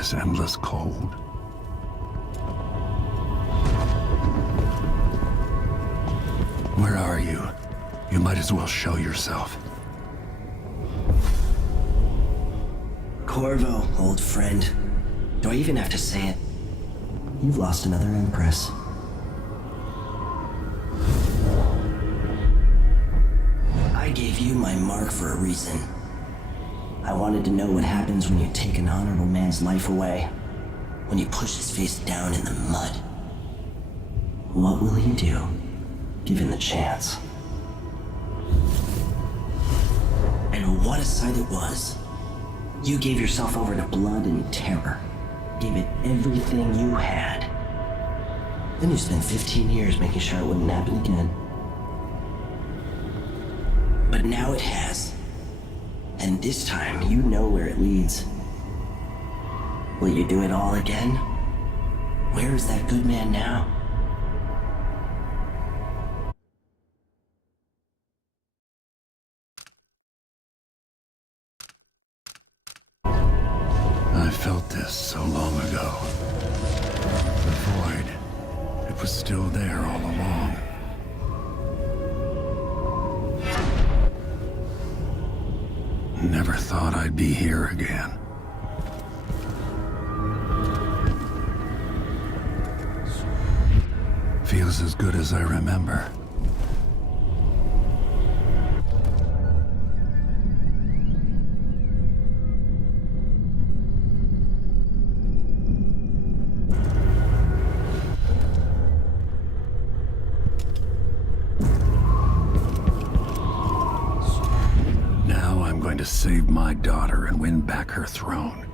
this endless cold. Where are you? You might as well show yourself. Corvo, old friend. Do I even have to say it? You've lost another Empress. I gave you my mark for a reason. I wanted to know what happens when you take an honorable man's life away. When you push his face down in the mud. What will he do, given the chance? And what a sight it was. You gave yourself over to blood and terror. Gave it everything you had. Then you spent 15 years making sure it wouldn't happen again. But now it has. And this time, you know where it leads. Will you do it all again? Where is that good man now? I felt this so long ago. The void. It was still there all along. Never thought I'd be here again. Feels as good as I remember. To save my daughter and win back her throne.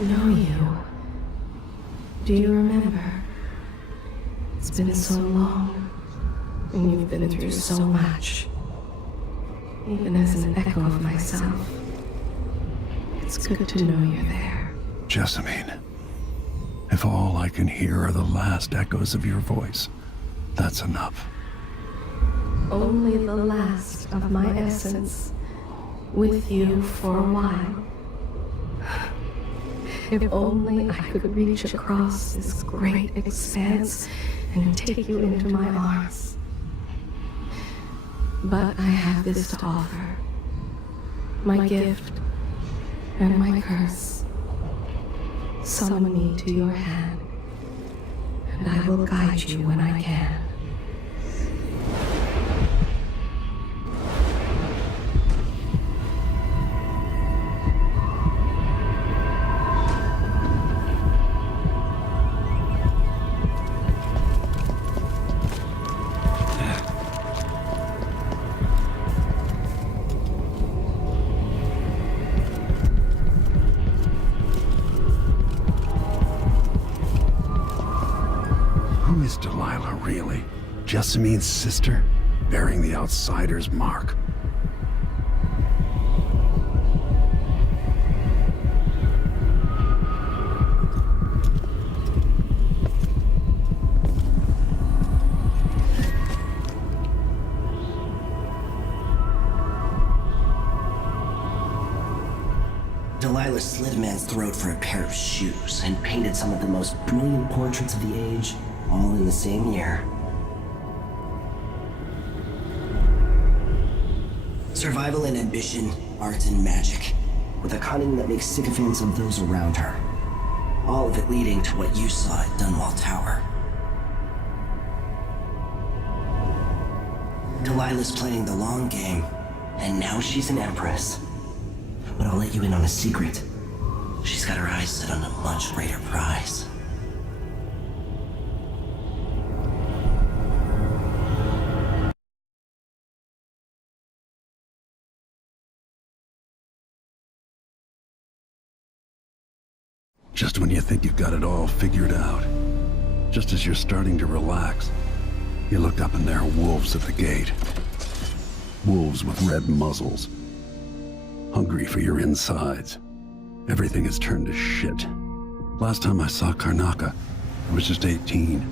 Know you. Do you remember? It's been so long, and you've been through so much. Even as an echo of myself, it's good to know you're there. Jessamine, if all I can hear are the last echoes of your voice, that's enough. Only the last of my essence, with you for a while. If only I could reach across this great expanse and take you into my arms. But I have this to offer. My gift and my curse. Summon me to your hand, and I will guide you when I can. Who is Delilah really? Jessamine's sister, bearing the outsider's mark. Delilah slit a man's throat for a pair of shoes and painted some of the most brilliant portraits of the age, all in the same year. Survival and ambition, art and magic, with a cunning that makes sycophants of those around her. All of it leading to what you saw at Dunwall Tower. Delilah's playing the long game, and now she's an empress. But I'll let you in on a secret. She's got her eyes set on a much greater prize. Just when you think you've got it all figured out, just as you're starting to relax, you look up and there are wolves at the gate. Wolves with red muzzles, hungry for your insides. Everything has turned to shit. Last time I saw Karnaca, I was just 18,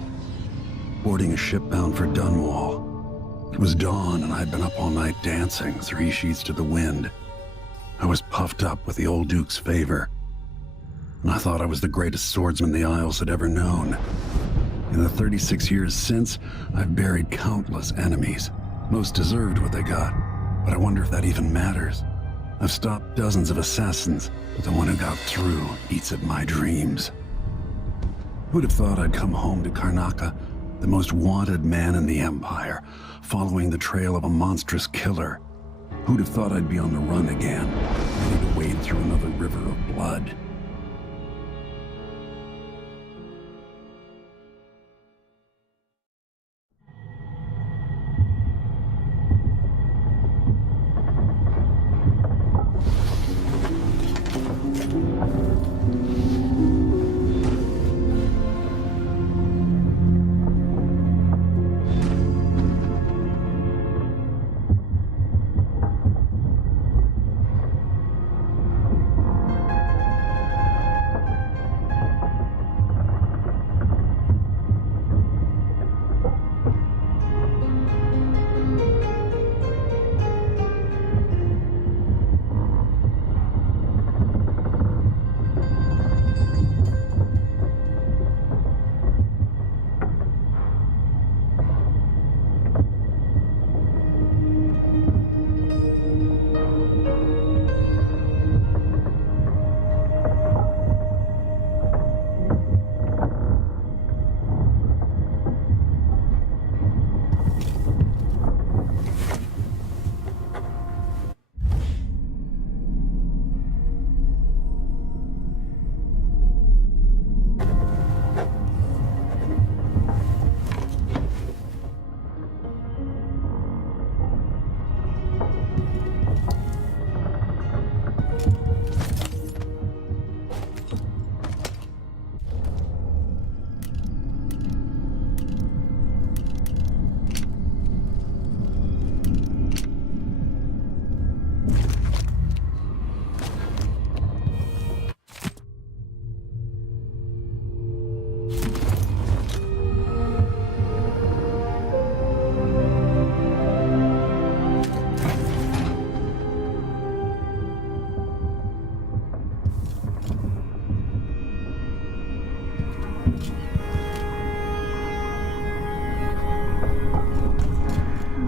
boarding a ship bound for Dunwall. It was dawn and I'd been up all night dancing, 3 sheets to the wind. I was puffed up with the old Duke's favor, and I thought I was the greatest swordsman the Isles had ever known. In the 36 years since, I've buried countless enemies. Most deserved what they got, but I wonder if that even matters. I've stopped dozens of assassins, but the one who got through eats at my dreams. Who'd have thought I'd come home to Karnaca, the most wanted man in the Empire, following the trail of a monstrous killer? Who'd have thought I'd be on the run again, ready to wade through another river of blood?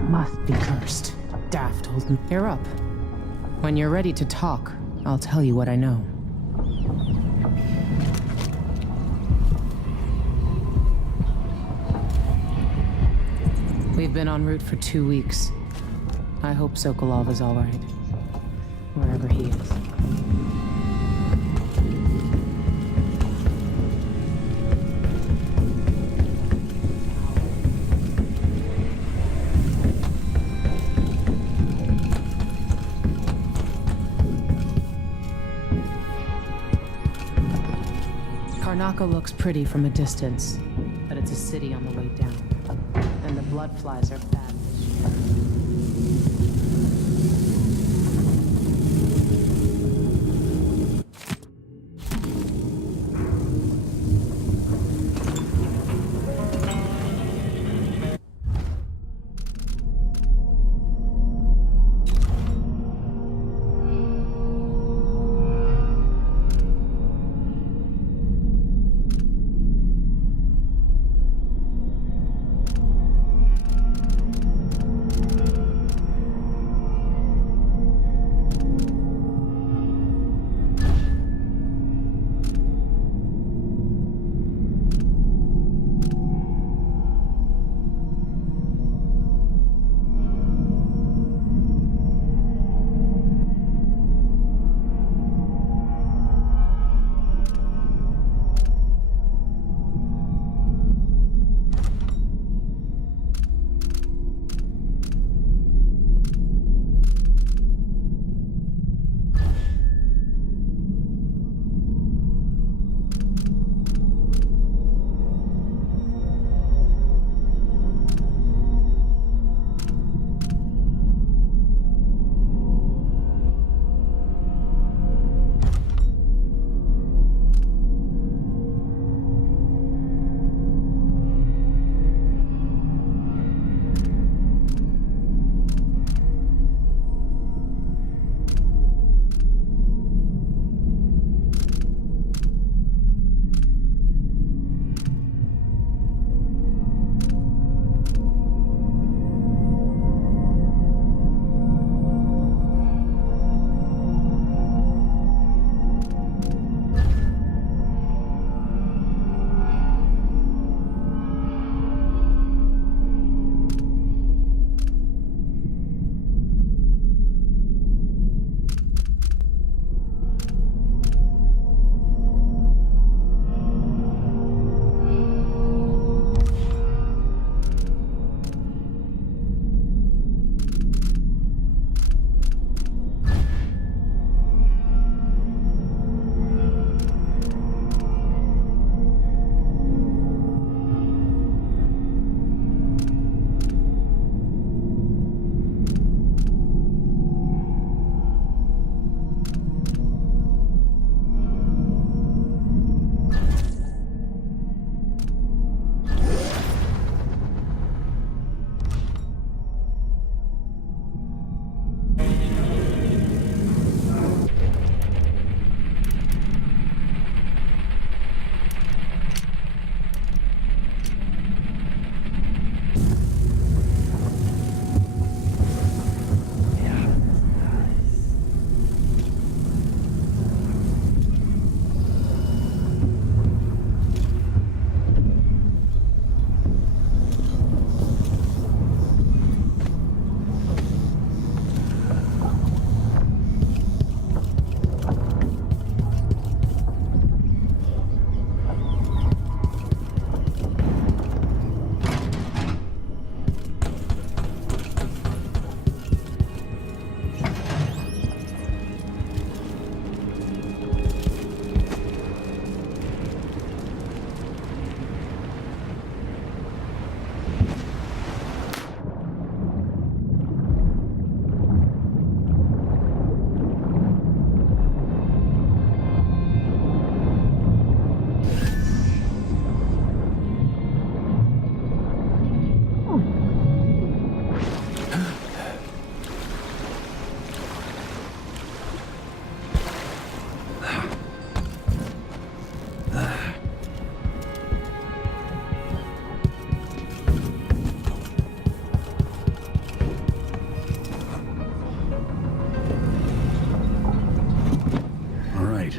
Must be cursed. Daft told me. You're up. When you're ready to talk, I'll tell you what I know. We've been en route for 2 weeks. I hope Sokolov is all right, wherever he is. Karnaca looks pretty from a distance, but it's a city on the way down. And the blood flies are bad this year.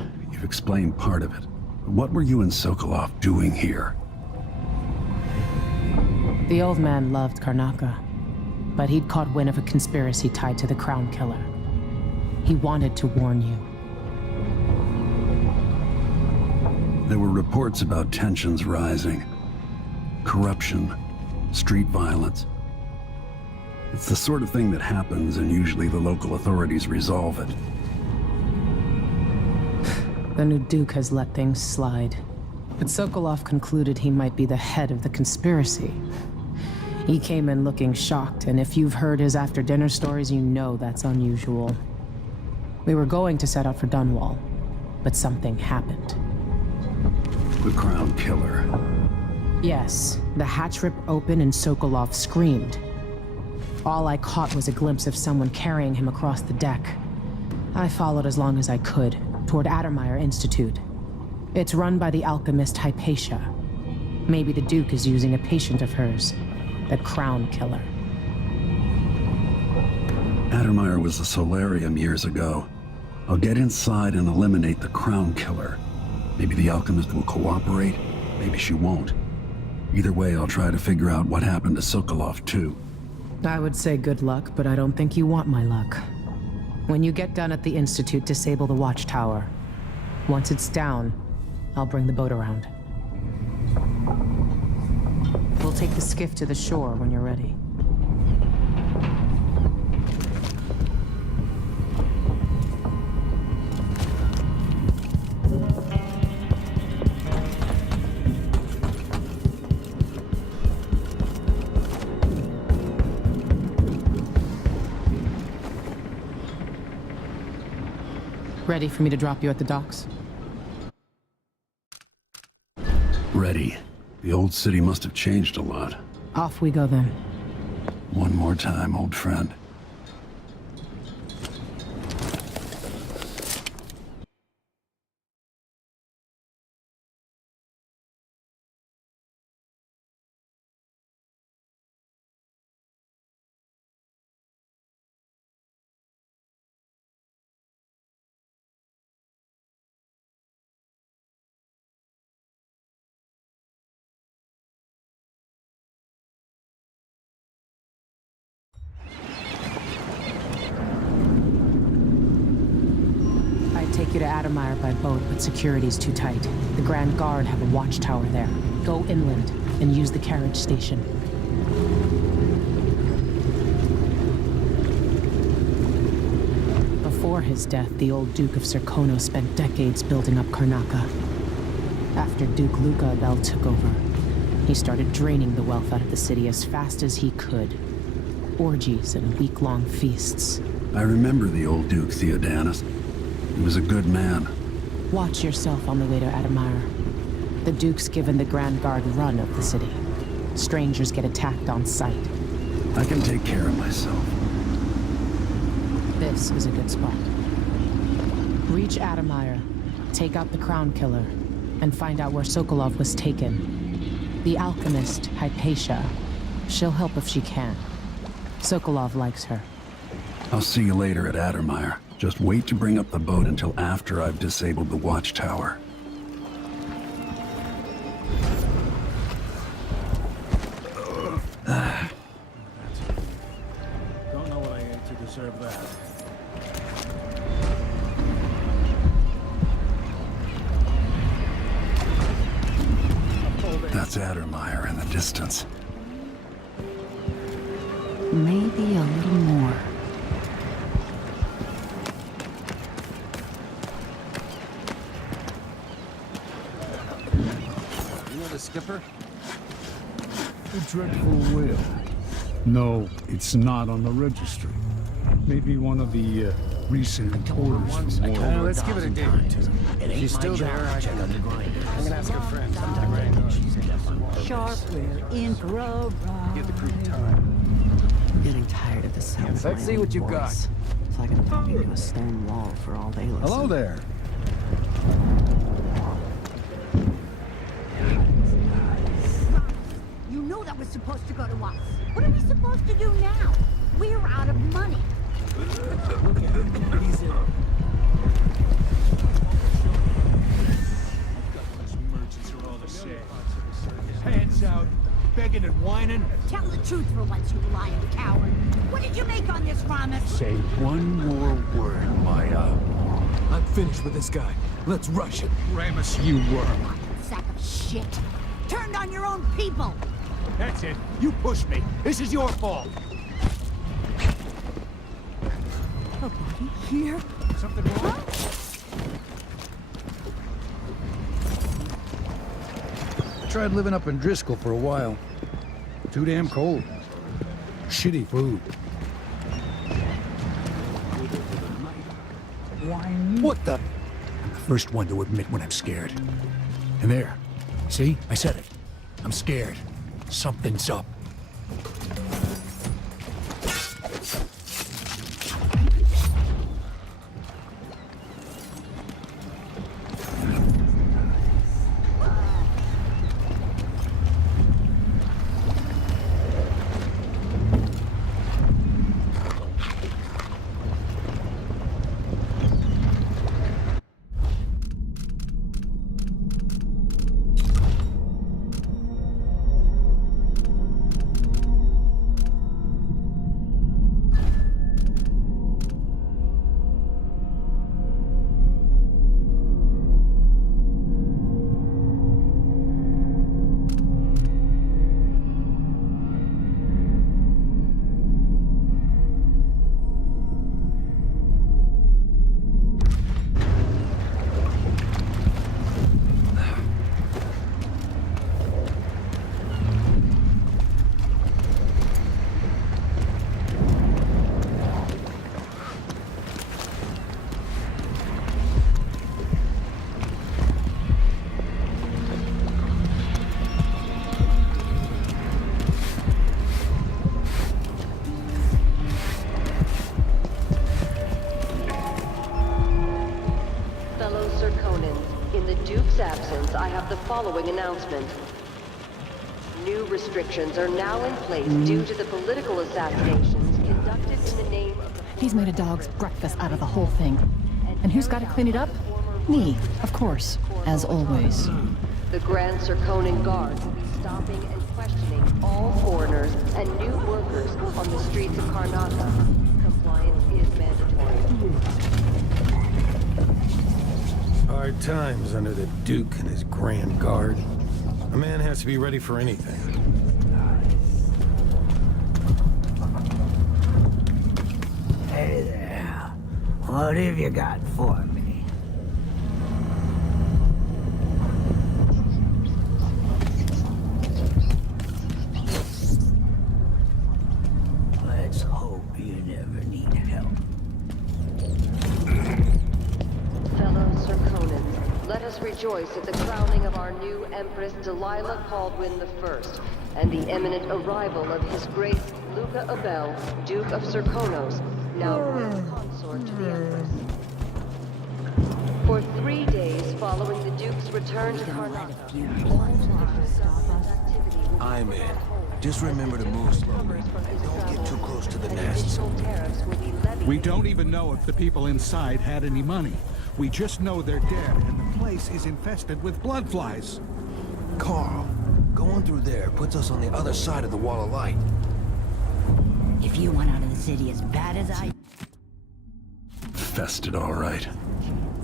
right. You've explained part of it. But what were you and Sokolov doing here? The old man loved Karnaka, but he'd caught wind of a conspiracy tied to the Crown Killer. He wanted to warn you. There were reports about tensions rising. Corruption, street violence. It's the sort of thing that happens, and usually the local authorities resolve it. The new Duke has let things slide. But Sokolov concluded he might be the head of the conspiracy. He came in looking shocked, and if you've heard his after-dinner stories, you know that's unusual. We were going to set out for Dunwall, but something happened. The Crown Killer. Yes, the hatch ripped open and Sokolov screamed. All I caught was a glimpse of someone carrying him across the deck. I followed as long as I could, toward Addermeyer Institute. It's run by the alchemist Hypatia. Maybe the Duke is using a patient of hers, the Crown Killer. Addermeyer was a solarium years ago. I'll get inside and eliminate the Crown Killer. Maybe the alchemist will cooperate, maybe she won't. Either way, I'll try to figure out what happened to Sokolov, too. I would say good luck, but I don't think you want my luck. When you get done at the Institute, disable the watchtower. Once it's down, I'll bring the boat around. We'll take the skiff to the shore when you're ready. Ready for me to drop you at the docks? Ready. The old city must have changed a lot. Off we go then. One more time, old friend. Take you to Addermeyer by boat, but security's too tight. The Grand Guard have a watchtower there. Go inland and use the carriage station. Before his death, the old Duke of Serkono spent decades building up Karnaka. After Duke Luca Abel took over, he started draining the wealth out of the city as fast as he could. Orgies and week-long feasts. I remember the old Duke Theodanis. He was a good man. Watch yourself on the way to Addermeyer. The Duke's given the Grand Guard run of the city. Strangers get attacked on sight. I can take care of myself. This is a good spot. Reach Addermeyer, take out the Crown Killer, and find out where Sokolov was taken. The alchemist, Hypatia. She'll help if she can. Sokolov likes her. I'll see you later at Addermeyer. Just wait to bring up the boat until after I've disabled the watchtower. Don't know what I ate to deserve that. That's Addermeyer in the distance. Maybe a little more. Skipper? A dreadful will. No, it's not on the registry. Maybe one of the recent orders from Morrow. Let's give it a day or two. If she's still there, I check on the grinder. I'm gonna ask her friend sometime right. Sharpware in for a ride. Give the crew time. I'm getting tired of the sound of Let's my see own what you've got. voice. It's like I'm talking to a stone wall for all they listen. Hello there. You know that was supposed to go to us. What are we supposed to do now? We're out of money. bitching and whining? Tell the truth for once, you lying coward. What did you make on this, Ramos? Say one more word, Maya. I'm finished with this guy. Let's rush it. Ramus, you worm. Sack of shit. Turned on your own people. That's it. You pushed me. This is your fault. A body here? Something wrong? Tried living up in Driscoll for a while. Too damn cold. Shitty food. What the? I'm the first one to admit when I'm scared. And there. See? I said it. I'm scared. Something's up. Absence, I have the following announcement. New restrictions are now in place due to the political assassinations conducted in the name of the... He's made a dog's breakfast out of the whole thing. And who's got to clean it up? Me, of course, as always. The Grand Serkonan Guard will be stopping and questioning all foreigners and new workers on the streets of Karnaca. Compliance is mandatory. Hard times under the Duke and his Grand Guard. A man has to be ready for anything. Hey there. What have you got for me? Let's hope you never need help. Fellow Serkonans, let us rejoice at the crowning of our new Empress Delilah Caldwin I and the imminent arrival of His Grace Luca Abel, Duke of Serkonos, now royal consort to the Empress. For 3 days following the Duke's return to Karnaca, I'm in. Just remember to move slowly and don't get too close to the nests. We don't even know if the people inside had any money. We just know they're dead, and the place is infested with blood flies. Carl, going through there puts us on the other side of the wall of light. If you want out of the city as bad as I... Infested, all right.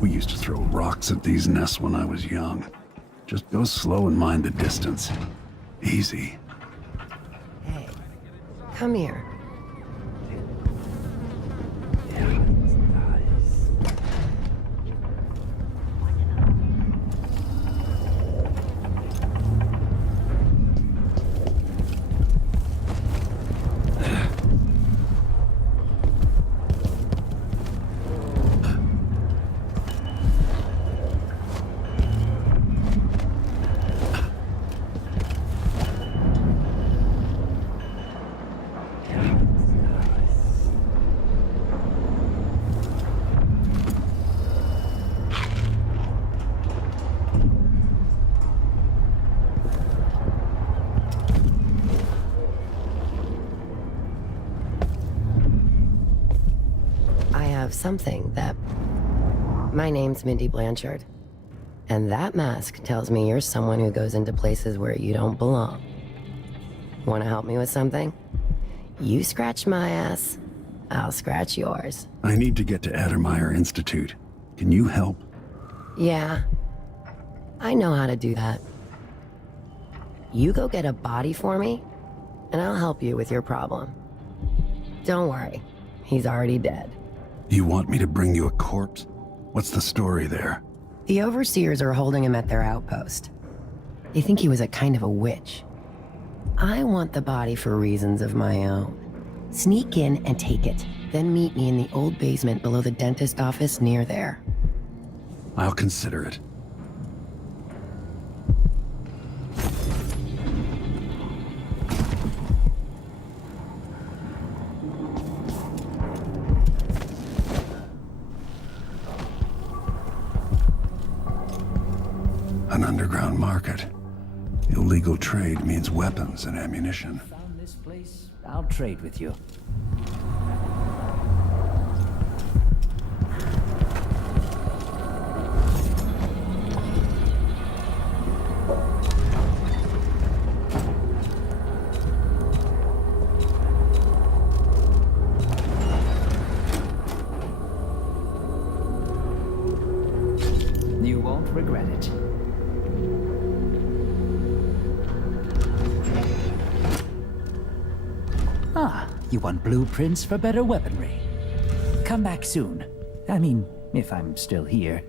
We used to throw rocks at these nests when I was young. Just go slow and mind the distance. Easy. Hey, come here. Something that... My name's Mindy Blanchard. And that mask tells me you're someone who goes into places where you don't belong. Want to help me with something? You scratch my ass, I'll scratch yours. I need to get to Addermeyer Institute. Can you help? Yeah, I know how to do that. You go get a body for me, and I'll help you with your problem. Don't worry, he's already dead. You want me to bring you a corpse? What's the story there? The overseers are holding him at their outpost. They think he was a kind of a witch. I want the body for reasons of my own. Sneak in and take it, then meet me in the old basement below the dentist office near there. I'll consider it. An underground market. Illegal trade means weapons and ammunition. Found this place? I'll trade with you. You won't regret it. Ah, you want blueprints for better weaponry. Come back soon. I mean, if I'm still here.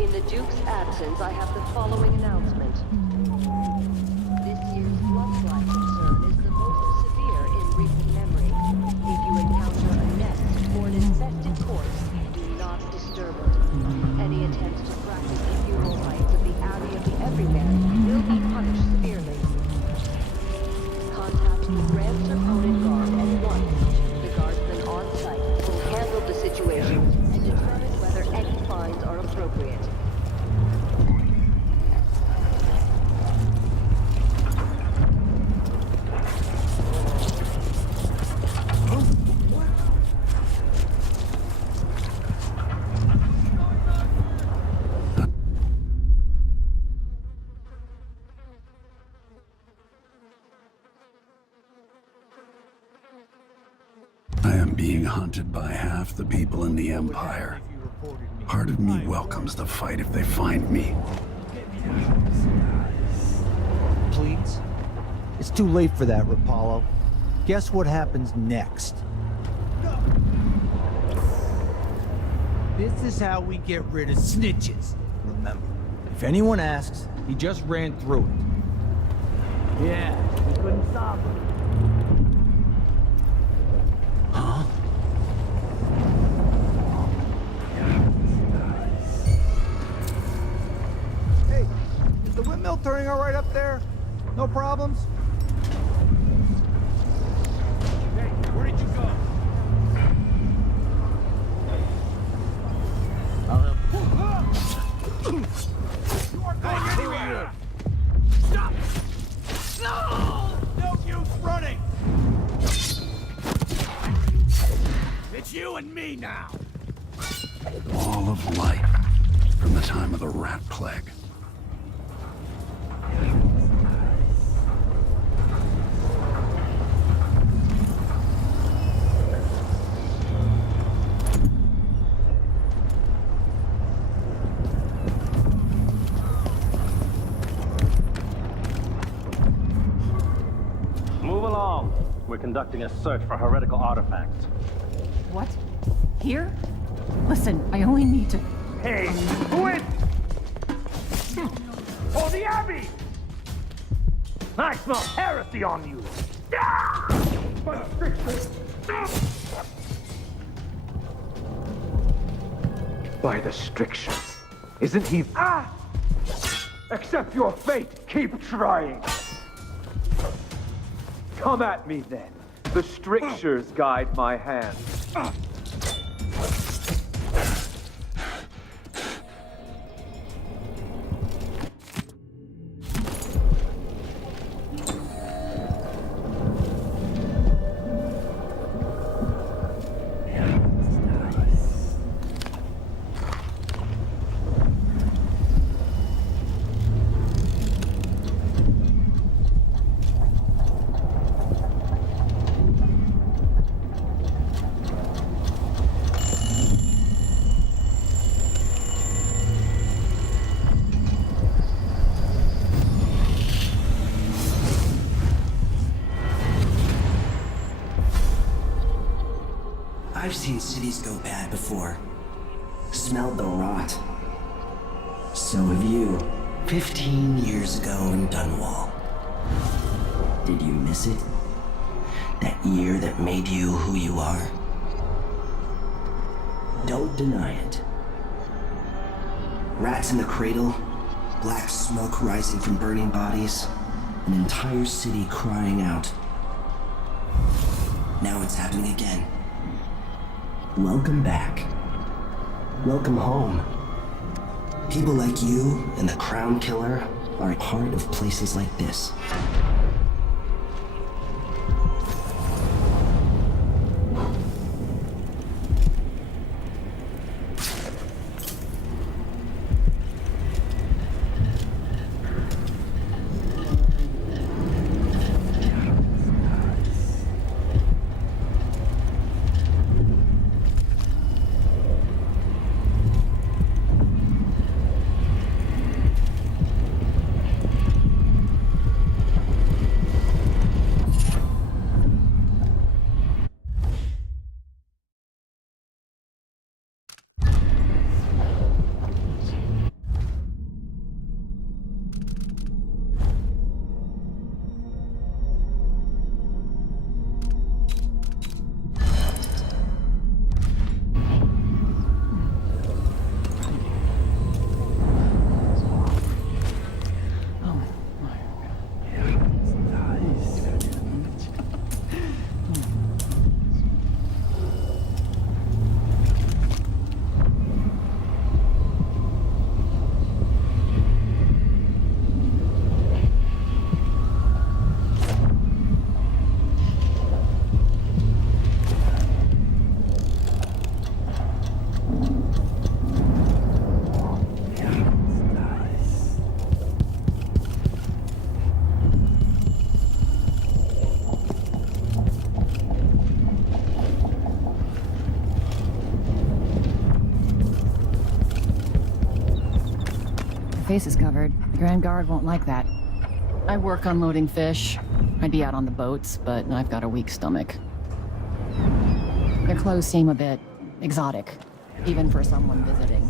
In the Duke's absence, I have the following announcement. This year's bloodfly concern is the most severe in recent memory. If you encounter a nest or an infested corpse, do not disturb it. Any attempts to practice the funeral rites of the Abbey of the Everyman will be punished severely. Contact the Grand Serponin Guard at once. The guardsmen on site will handle the situation and determine whether any fines are appropriate. I am being hunted by half the people in the Empire. Part of me welcomes the fight if they find me. Please? It's too late for that, Rapallo. Guess what happens next? This is how we get rid of snitches. Remember, if anyone asks, he just ran through it. Yeah, we couldn't stop him. Huh? Hey, is the windmill turning all right up there? No problems? Hey, where did you go? I'll help. You are going anywhere! Stop! No! No use running! It's you and me now! All of life, from the time of the rat plague. Move along. We're conducting a search for heretical artifacts. What? Here? Listen, I only need to... Hey, who is... Oh, the Abbey! I smell heresy on you! By the strictures. Isn't he... Accept your fate. Keep trying. Come at me, then. The strictures guide my hand. I've seen cities go bad before. Smelled the rot. So have you. 15 years ago in Dunwall. Did you miss it? That year that made you who you are? Don't deny it. Rats in the cradle, black smoke rising from burning bodies, an entire city crying out. Now it's happening again. Welcome back. Welcome home. People like you and the Crown Killer are a part of places like this. Face is covered. The Grand Guard won't like that. I work unloading fish. I'd be out on the boats, but I've got a weak stomach. Their clothes seem a bit exotic, even for someone visiting.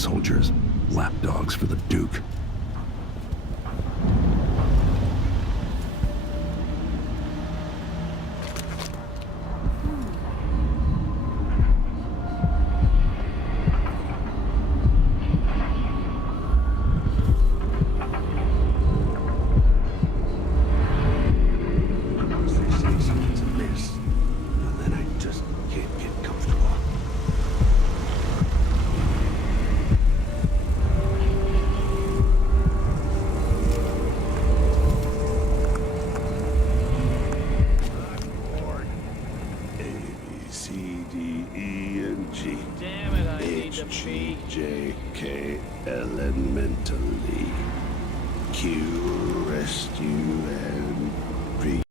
soldiers, lapdogs for the Duke. Elementally. Q, rescue,